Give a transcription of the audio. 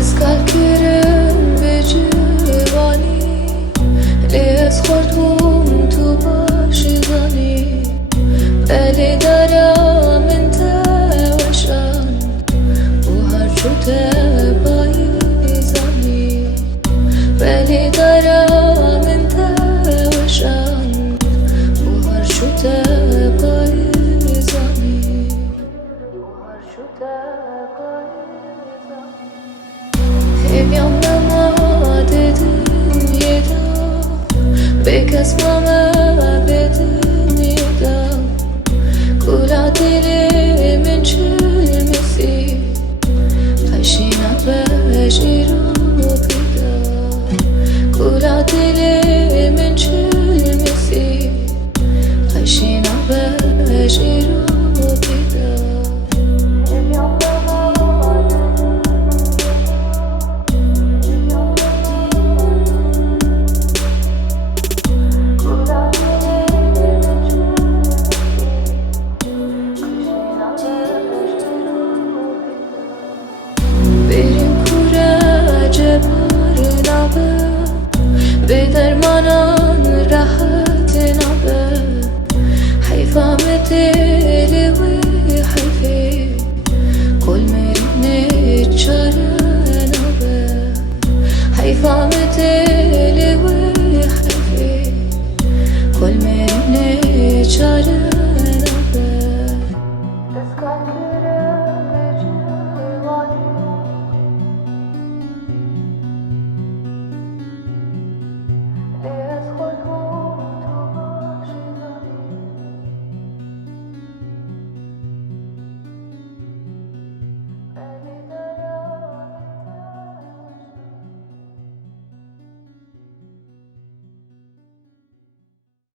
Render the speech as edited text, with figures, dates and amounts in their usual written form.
تذكرم بجوانی لیت خوردم تو باشیدانی ولی دارم انت وشان و هر جوته بایزانی ولی دارم انت وشان و هر جوته بایزانی و هر جوته Hep yanmama dedin yeda Bekasmama